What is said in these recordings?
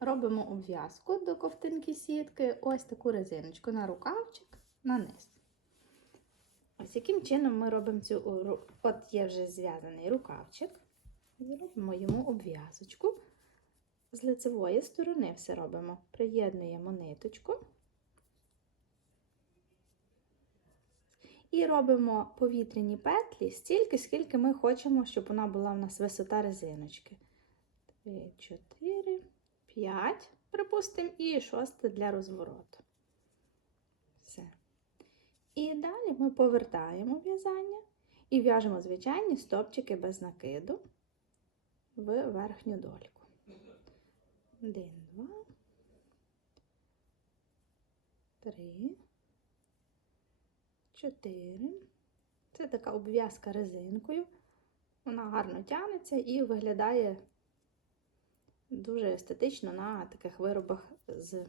робимо обв'язку до ковтинки сітки, ось таку резиночку на рукавчик, на низ. Ось яким чином ми робимо цю от є вже зв'язаний рукавчик. Робимо йому обв'язочку. З лицевої сторони все робимо. Приєднуємо ниточку. І робимо повітряні петлі стільки, скільки ми хочемо, щоб вона була в нас висота резиночки. 3, 4, 5, припустимо, і шосте для розвороту. Все. І далі ми повертаємо в'язання і в'яжемо звичайні стопчики без накиду в верхню дольку. Один, два, три, чотири. Це така обв'язка резинкою. Вона гарно тягнеться і виглядає дуже естетично на таких виробах з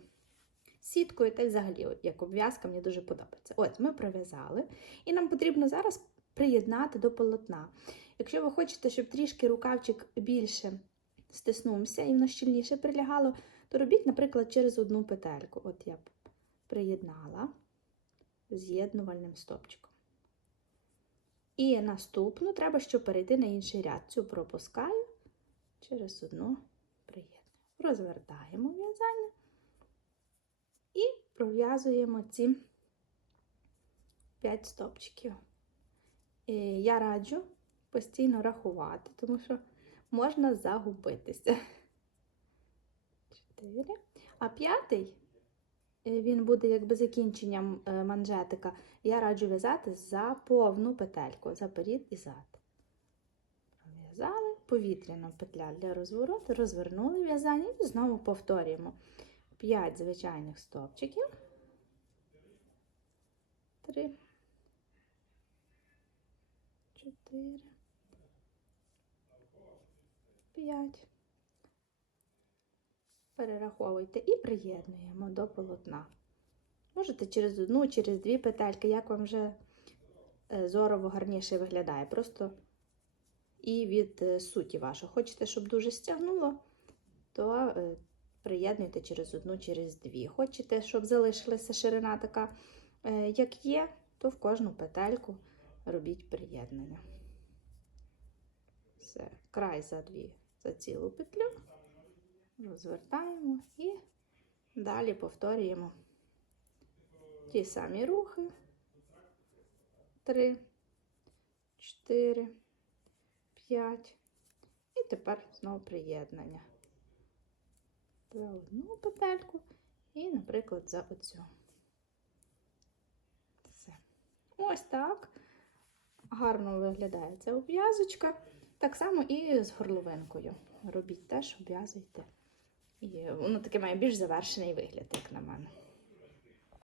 сіткою, та й взагалі, от як обв'язка, мені дуже подобається. Ось, ми пров'язали, і нам потрібно зараз приєднати до полотна. Якщо ви хочете, щоб трішки рукавчик більше стиснувся і воно щільніше прилягало, то робіть, наприклад, через одну петельку. От я приєднала з'єднувальним стопчиком. І наступну треба, щоб перейти на інший ряд. Цю пропускаю через одну приєдную. Розвертаємо в'язання і пров'язуємо ці 5 стопчиків. Я раджу постійно рахувати, тому що можна загубитися. 4. А п'ятий, е, він буде якби закінченням е, манжетика. Я раджу в'язати за повну петельку, заперед і зад. Пров'язали повітряна петля для розвороту, розвернули в'язання і знову повторюємо 5 звичайних стовпчиків. 3, 4, 5. Перераховуйте і приєднуємо до полотна. Можете через одну, через дві петельки, як вам вже е, зорово гарніше виглядає. Просто і від е, суті вашого. Хочете, щоб дуже стягнуло, то е, приєднуйте через одну, через дві. Хочете, щоб залишилася ширина така, е, як є, то в кожну петельку робіть приєднання. Все, край за дві за цілу петлю. Розвертаємо і далі повторюємо ті самі рухи. Три, чотири, п'ять. І тепер знову приєднання. За одну петельку і, наприклад, за оцю. Все. Ось так. Гарно виглядає ця обв'язочка. Так само і з горловинкою. Робіть теж, обв'язуйте. І воно таке має більш завершений вигляд, як на мене.